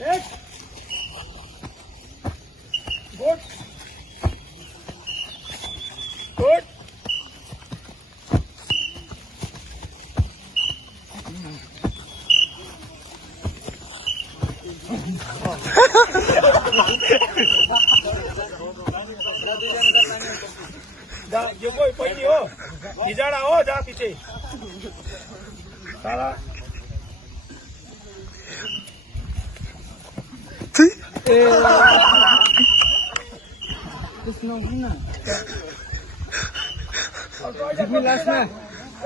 Next. Good. Good. जा ये कोई पहिली हो हिजड़ा हो जा पछि साला त्यसमा किन जिम्मी लास्टमा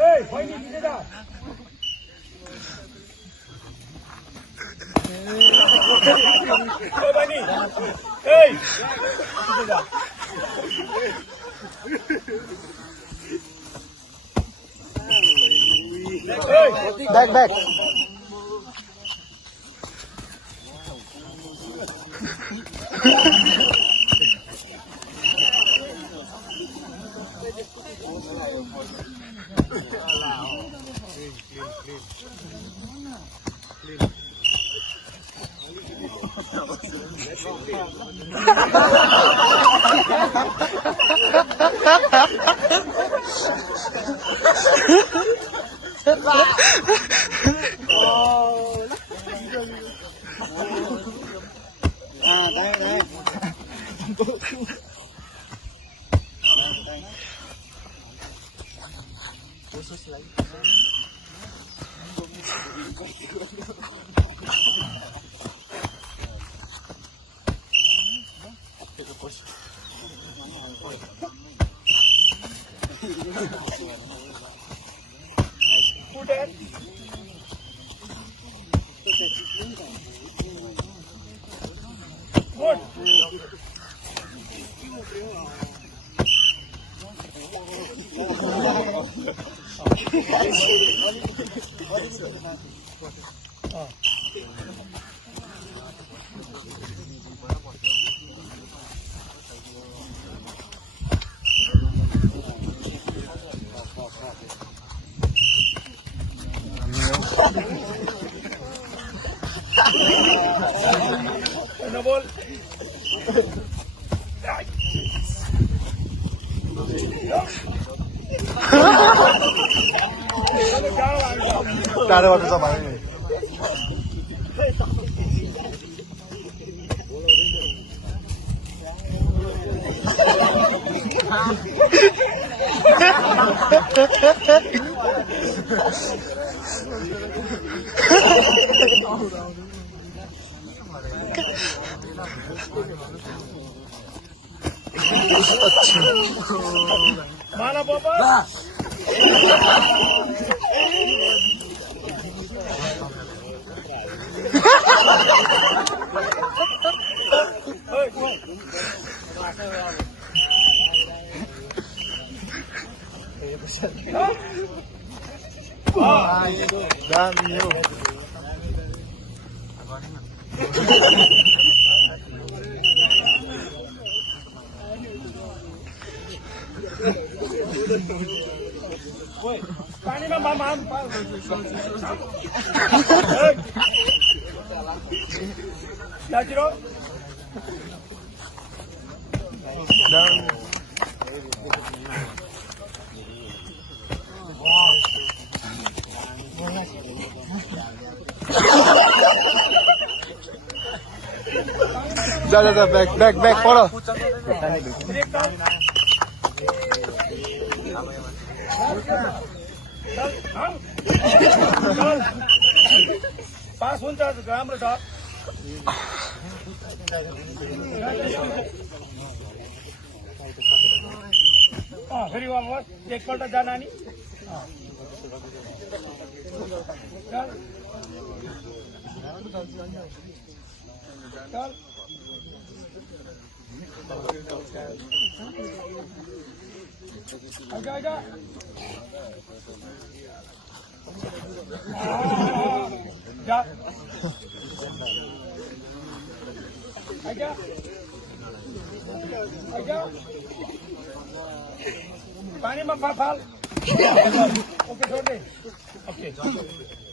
ए पहिली पछि जा ओ बनी ए जा back no ball टाढोबाट छ भने माना बाबा damn you पानी में मामा क्या जीरो जा बैक पढ पास हुन्छ राम्रो छ फेरि एकपल्ट जा नानी चल चल आजा जा आजा आजा पानी में फाल ओके छोड़ दे ओके